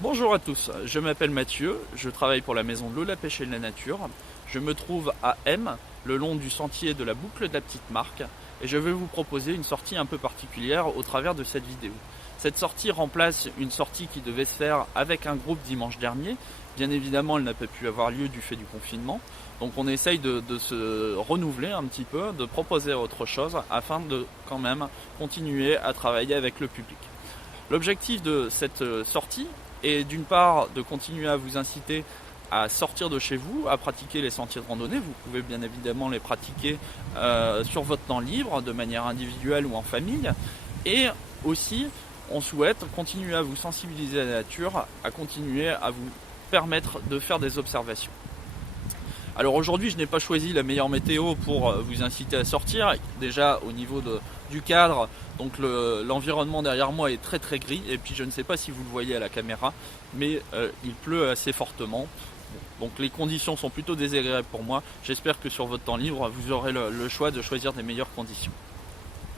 Bonjour à tous, je m'appelle Mathieu, je travaille pour la maison de l'eau, la pêche et de la nature. Je me trouve à M, le long du sentier de la boucle de la Petite Marque, et je vais vous proposer une sortie un peu particulière au travers de cette vidéo. Cette sortie remplace une sortie qui devait se faire avec un groupe dimanche dernier. Bien évidemment, elle n'a pas pu avoir lieu du fait du confinement. Donc on essaye de se renouveler un petit peu, de proposer autre chose afin de quand même continuer à travailler avec le public. L'objectif de cette sortie est d'une part de continuer à vous inciter à sortir de chez vous, à pratiquer les sentiers de randonnée. Vous pouvez bien évidemment les pratiquer sur votre temps libre, de manière individuelle ou en famille. Et aussi, on souhaite continuer à vous sensibiliser à la nature, à continuer à vous permettre de faire des observations. Alors aujourd'hui, je n'ai pas choisi la meilleure météo pour vous inciter à sortir. Déjà au niveau du cadre, donc l'environnement derrière moi est très très gris. Et puis je ne sais pas si vous le voyez à la caméra, mais il pleut assez fortement. Donc les conditions sont plutôt désagréables pour moi. J'espère que sur votre temps libre, vous aurez le choix de choisir des meilleures conditions.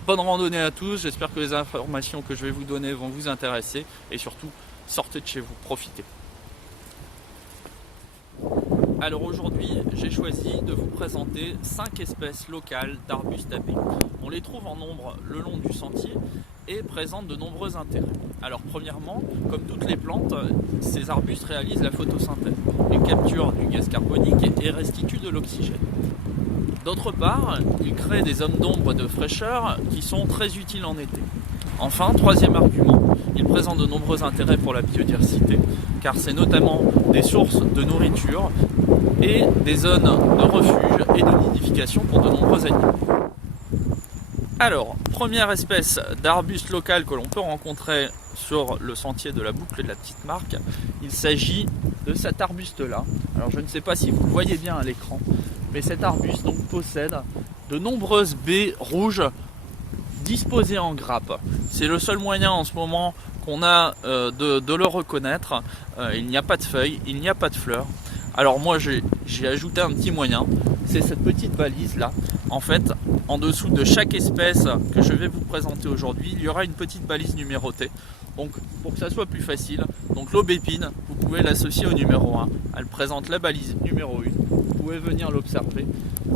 Bonne randonnée à tous, j'espère que les informations que je vais vous donner vont vous intéresser. Et surtout, sortez de chez vous, profitez. Alors aujourd'hui, j'ai choisi de vous présenter 5 espèces locales d'arbustes à baies. On les trouve en nombre le long du sentier et présentent de nombreux intérêts. Alors premièrement, comme toutes les plantes, ces arbustes réalisent la photosynthèse. Ils capturent du gaz carbonique et restituent de l'oxygène. D'autre part, ils créent des zones d'ombre et de fraîcheur qui sont très utiles en été. Enfin, troisième argument, ils présentent de nombreux intérêts pour la biodiversité, car c'est notamment des sources de nourriture et des zones de refuge et de nidification pour de nombreux animaux. Alors, première espèce d'arbuste local que l'on peut rencontrer sur le sentier de la boucle de la Petite Marque, il s'agit de cet arbuste-là. Alors je ne sais pas si vous le voyez bien à l'écran, mais cet arbuste donc possède de nombreuses baies rouges disposées en grappes. C'est le seul moyen en ce moment qu'on a de le reconnaître. Il n'y a pas de feuilles, il n'y a pas de fleurs. Alors moi j'ai ajouté un petit moyen, c'est cette petite balise là. En fait, en dessous de chaque espèce que je vais vous présenter aujourd'hui, il y aura une petite balise numérotée. Donc pour que ça soit plus facile, donc l'aubépine, vous pouvez l'associer au numéro 1. Elle présente la balise numéro 1, vous pouvez venir l'observer.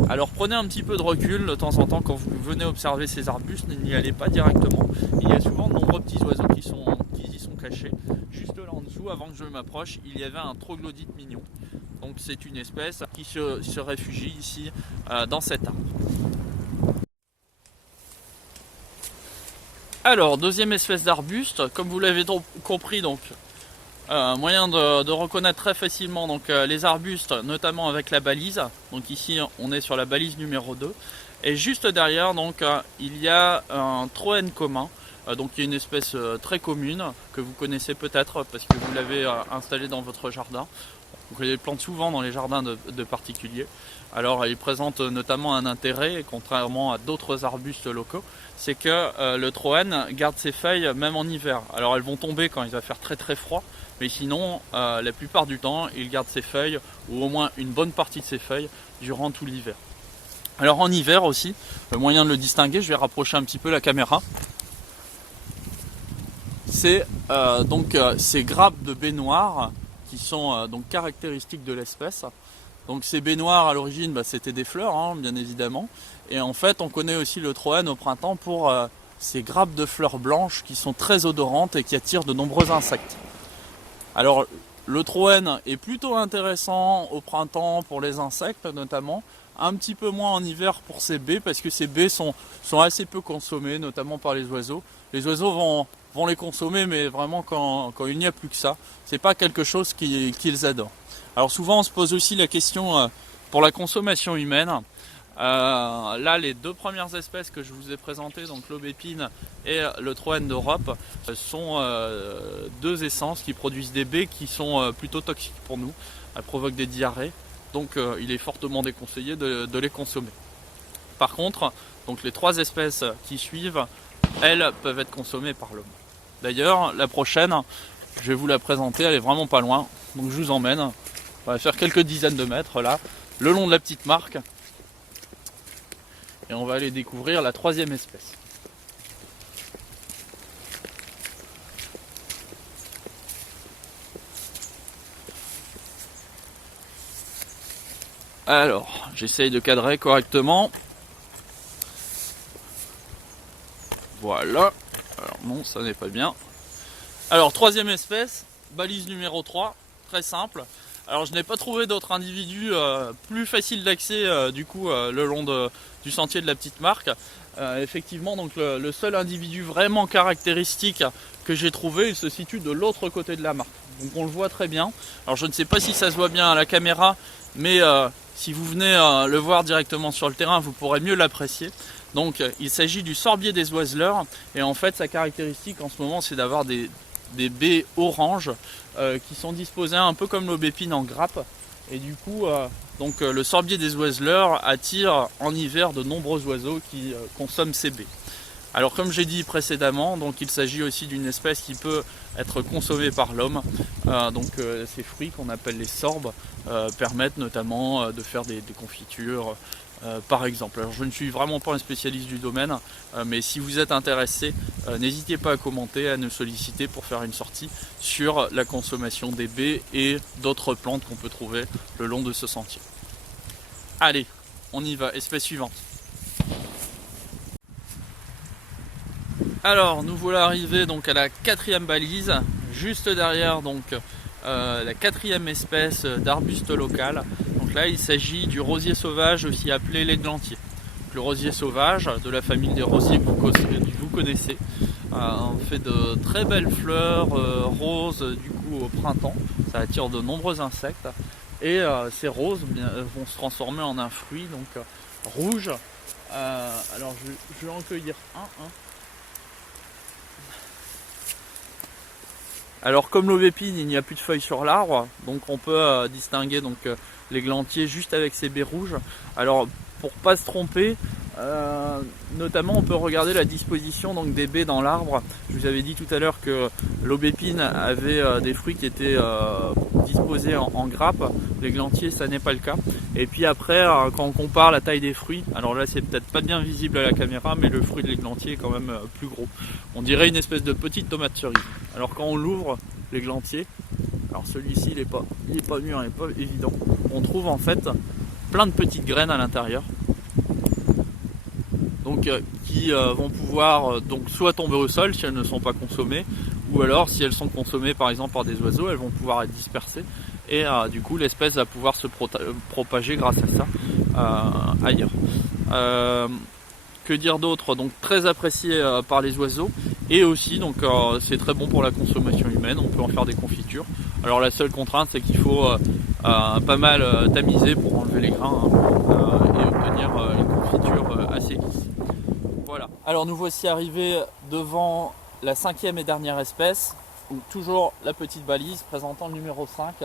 Alors prenez un petit peu de recul de temps en temps quand vous venez observer ces arbustes, n'y allez pas directement. Il y a souvent de nombreux petits oiseaux qui y sont cachés. Juste là en dessous, avant que je m'approche, il y avait un troglodyte mignon. Donc c'est une espèce qui se réfugie ici dans cet arbre. Alors, deuxième espèce d'arbuste, comme vous l'avez compris, donc moyen de reconnaître très facilement donc, les arbustes, notamment avec la balise. Donc ici, on est sur la balise numéro 2. Et juste derrière, donc, il y a un troène commun. Donc il y a une espèce très commune que vous connaissez peut-être parce que vous l'avez installée dans votre jardin. Donc, on les plante souvent dans les jardins de particuliers. Alors il présente notamment un intérêt, contrairement à d'autres arbustes locaux, c'est que le troène garde ses feuilles même en hiver. Alors elles vont tomber quand il va faire très très froid, mais sinon la plupart du temps il garde ses feuilles, ou au moins une bonne partie de ses feuilles, durant tout l'hiver. Alors en hiver aussi, le moyen de le distinguer, je vais rapprocher un petit peu la caméra, c'est donc ces grappes de baies noires qui sont donc caractéristiques de l'espèce. Donc ces baies noires à l'origine, c'était des fleurs, hein, bien évidemment. Et en fait, on connaît aussi le troène au printemps pour ces grappes de fleurs blanches qui sont très odorantes et qui attirent de nombreux insectes. Alors le troène est plutôt intéressant au printemps pour les insectes notamment, un petit peu moins en hiver pour ces baies parce que ces baies sont assez peu consommées, notamment par les oiseaux. Les oiseaux vont les consommer, mais vraiment quand il n'y a plus que ça. C'est pas quelque chose qu'ils adorent. Alors souvent on se pose aussi la question pour la consommation humaine. Là, les deux premières espèces que je vous ai présentées, donc l'aubépine et le troène d'Europe, sont deux essences qui produisent des baies qui sont plutôt toxiques pour nous. Elles provoquent des diarrhées, donc il est fortement déconseillé de les consommer. Par contre, donc les trois espèces qui suivent, elles peuvent être consommées par l'homme. D'ailleurs, la prochaine, je vais vous la présenter, elle est vraiment pas loin, donc je vous emmène. On va faire quelques dizaines de mètres là, le long de la Petite Marque. Et on va aller découvrir la troisième espèce. Alors, j'essaye de cadrer correctement. Voilà. Alors non, ça n'est pas bien. Alors, troisième espèce, balise numéro 3, très simple. Alors, je n'ai pas trouvé d'autres individus plus faciles d'accès le long du sentier de la petite marque. Effectivement, donc le seul individu vraiment caractéristique que j'ai trouvé, il se situe de l'autre côté de la marque. Donc on le voit très bien. Alors je ne sais pas si ça se voit bien à la caméra, mais si vous venez le voir directement sur le terrain, vous pourrez mieux l'apprécier. Donc il s'agit du sorbier des oiseleurs, et en fait sa caractéristique en ce moment, c'est d'avoir des baies oranges qui sont disposées un peu comme l'aubépine en grappe. Et du coup, le sorbier des oiseleurs attire en hiver de nombreux oiseaux qui consomment ces baies. Alors comme j'ai dit précédemment, donc il s'agit aussi d'une espèce qui peut être consommée par l'homme. Ces fruits qu'on appelle les sorbes permettent notamment de faire des confitures par exemple. Alors je ne suis vraiment pas un spécialiste du domaine, mais si vous êtes intéressé, n'hésitez pas à commenter, à nous solliciter pour faire une sortie sur la consommation des baies et d'autres plantes qu'on peut trouver le long de ce sentier. Allez, on y va, espèce suivante. Alors nous voilà arrivés donc à la quatrième balise, juste derrière la quatrième espèce d'arbuste local. Donc là il s'agit du rosier sauvage, aussi appelé l'églantier. Le rosier sauvage de la famille des rosiers que vous connaissez fait de très belles fleurs roses du coup au printemps. Ça attire de nombreux insectes et ces roses vont se transformer en un fruit donc rouge. Alors je vais en cueillir un. Alors comme l'aubépine, il n'y a plus de feuilles sur l'arbre, donc on peut distinguer l'églantier juste avec ses baies rouges. Alors pour pas se tromper, notamment on peut regarder la disposition des baies dans l'arbre. Je vous avais dit tout à l'heure que l'aubépine avait des fruits qui étaient disposés en grappe. L'églantier, ça n'est pas le cas. Et puis après, quand on compare la taille des fruits, alors là c'est peut-être pas bien visible à la caméra, mais le fruit de l'églantier est quand même plus gros. On dirait une espèce de petite tomate cerise. Alors quand on l'ouvre, l'églantier, alors celui-ci il est pas mûr, il n'est pas évident. On trouve en fait plein de petites graines à l'intérieur. Qui vont pouvoir soit tomber au sol si elles ne sont pas consommées, ou alors si elles sont consommées par exemple par des oiseaux, elles vont pouvoir être dispersées et du coup l'espèce va pouvoir se propager grâce à ça ailleurs. Que dire d'autre? Donc très apprécié par les oiseaux, et aussi c'est très bon pour la consommation humaine, on peut en faire des confitures. Alors la seule contrainte, c'est qu'il faut pas mal tamiser pour enlever les grains et obtenir une confiture assez lisse. Voilà. Alors nous voici arrivés devant la cinquième et dernière espèce, ou toujours la petite balise présentant le numéro 5.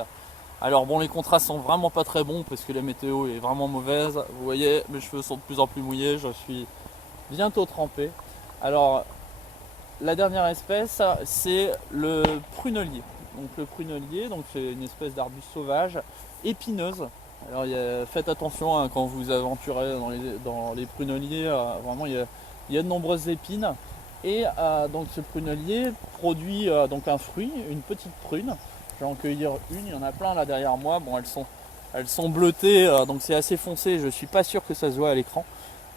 Alors bon, les contrastes sont vraiment pas très bons parce que la météo est vraiment mauvaise. Vous voyez, mes cheveux sont de plus en plus mouillés, je suis bientôt trempé. Alors la dernière espèce, c'est le prunelier. Donc le prunelier, c'est une espèce d'arbuste sauvage épineuse. Alors faites attention quand vous aventurez dans les pruneliers, vraiment il y a de nombreuses épines. Et ce prunelier produit un fruit, une petite prune. Je vais en cueillir une, il y en a plein là derrière moi. Bon, elles sont bleutées, donc c'est assez foncé, je suis pas sûr que ça se voit à l'écran.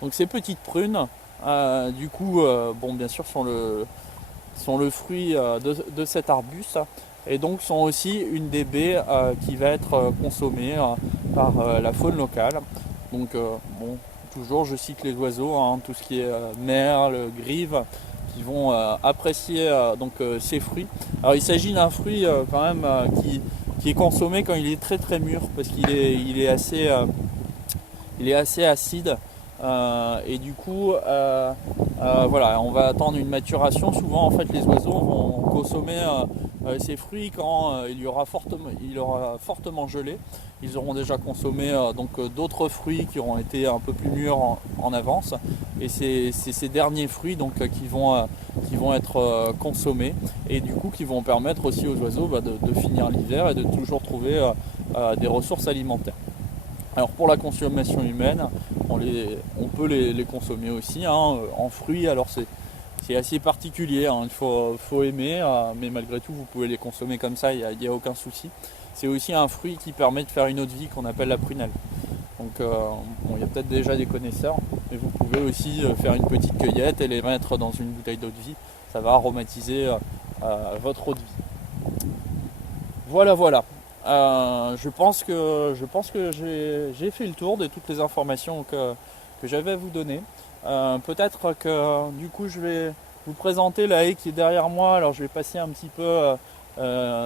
Donc ces petites prunes, bien sûr sont le fruit de cet arbuste, et donc sont aussi une des baies qui va être consommée par la faune locale. Donc toujours je cite les oiseaux, tout ce qui est merle, grive, qui vont apprécier ces fruits. Alors il s'agit d'un fruit quand même qui est consommé quand il est très très mûr, parce qu'il est assez acide. Et du coup on va attendre une maturation. Souvent en fait les oiseaux vont consommer ces fruits quand il aura fortement gelé. Ils auront déjà consommé d'autres fruits qui auront été un peu plus mûrs en avance, et c'est ces derniers fruits qui vont être consommés, et du coup qui vont permettre aussi aux oiseaux de finir l'hiver et de toujours trouver des ressources alimentaires. Alors pour la consommation humaine, on peut les consommer aussi en fruits. Alors c'est assez particulier, il faut aimer, mais malgré tout vous pouvez les consommer comme ça, il n'y a aucun souci. C'est aussi un fruit qui permet de faire une eau de vie qu'on appelle la prunelle. Donc bon, il y a peut-être déjà des connaisseurs, mais vous pouvez aussi faire une petite cueillette et les mettre dans une bouteille d'eau de vie. Ça va aromatiser votre eau de vie. Voilà, voilà. Je pense que j'ai fait le tour de toutes les informations que j'avais à vous donner. Peut-être que du coup je vais vous présenter la haie qui est derrière moi. Alors je vais passer un petit peu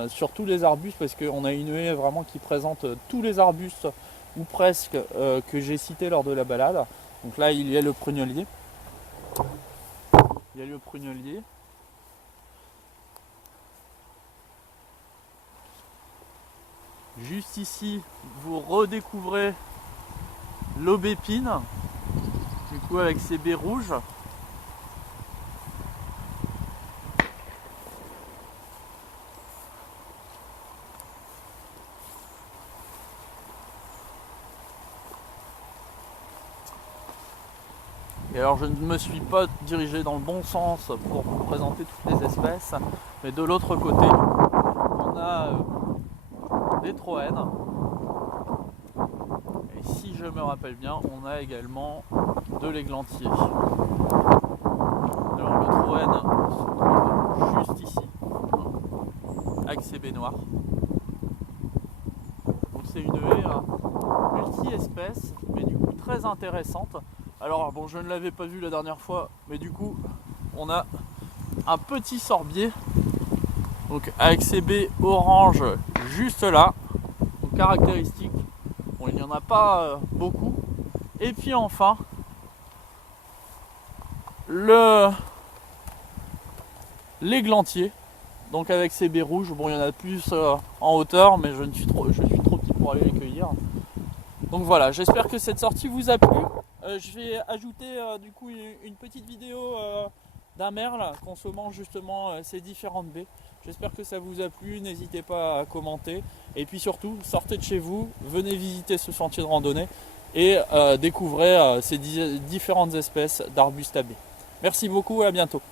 sur tous les arbustes parce qu'on a une haie vraiment qui présente tous les arbustes ou presque que j'ai cités lors de la balade. Donc là il y a le prunelier. Il y a le prunelier. Juste ici, vous redécouvrez l'aubépine, du coup avec ses baies rouges. Et alors je ne me suis pas dirigé dans le bon sens pour vous présenter toutes les espèces, mais de l'autre côté, on a des troènes. Et si je me rappelle bien, on a également de l'églantier. Alors le troène se trouve juste ici, avec ses baies noires. Donc c'est une haie multi-espèces, mais du coup très intéressante. Alors bon, je ne l'avais pas vu la dernière fois, mais du coup on a un petit sorbier, donc avec ses baies orange juste là, donc caractéristique. Bon, il n'y en a pas beaucoup. Et puis enfin l'églantier, donc avec ses baies rouges. Bon, il y en a plus en hauteur, mais je suis trop petit pour aller les cueillir. Donc voilà, j'espère que cette sortie vous a plu. Je vais ajouter du coup une petite vidéo d'un merle consommant justement ces différentes baies. J'espère que ça vous a plu, n'hésitez pas à commenter. Et puis surtout, sortez de chez vous, venez visiter ce sentier de randonnée et découvrez ces différentes espèces d'arbustes à baies. Merci beaucoup et à bientôt.